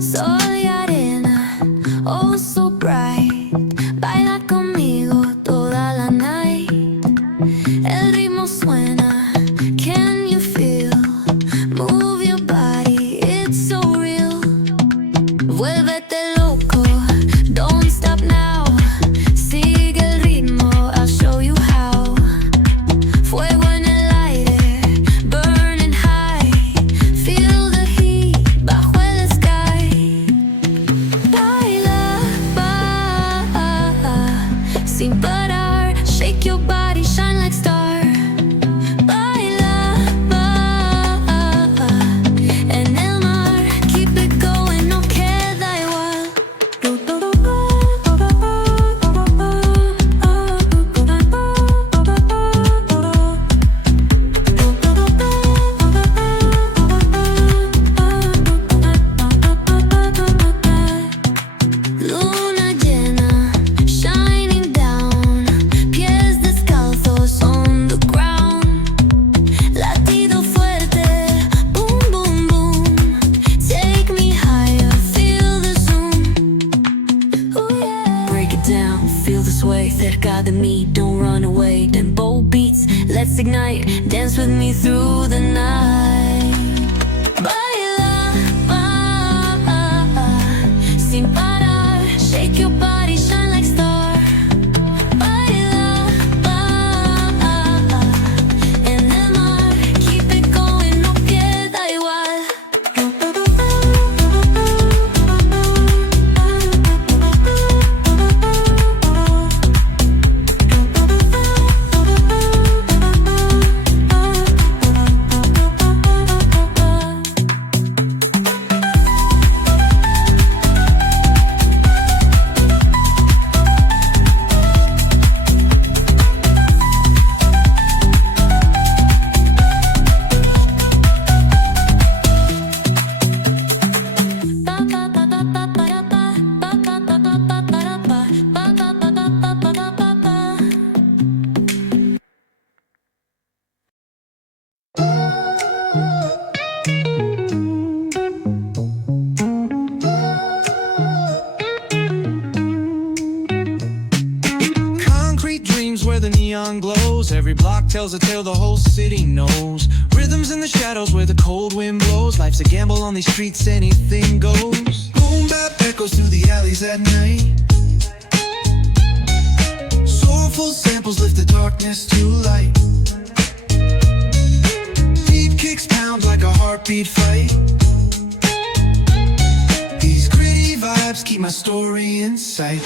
Soy arena, oh so bright. Baila conmigo toda la night. El ritmo suena, can you feel? Move your body, it's so real. Vuélvete loco, don't stop now. Sigue el ritmo, I'll show you how. Fuego en el aire, burning high. Feel the heat bajo el sky. Baila, sin parar. Shake your body, shine like star. Baila, en el mar. Keep it going, no queda igual. Luna llena, shining down. Pies descalzos on the ground. Latido fuerte, boom, boom, boom. Take me higher, feel the zoom. Ooh, yeah. Break it down, feel the sway. Cerca de mí, don't run away. Tempo beats, let's ignite. Dance with me through the night. Baila, sin parar. Shake your body, shine like star. Baila, en el mar. Keep it going, no queda igual. Concrete dreams where the neon glows. Every block tells a tale the whole city knows. Rhythms in the shadows where the cold wind blows. Life's a gamble on these streets, anything goes. Boom bap echoes through the alleys at night. Soulful samples lift the darkness to light. Beat kicks pound like a heartbeat fight. These gritty vibes keep my story in sight.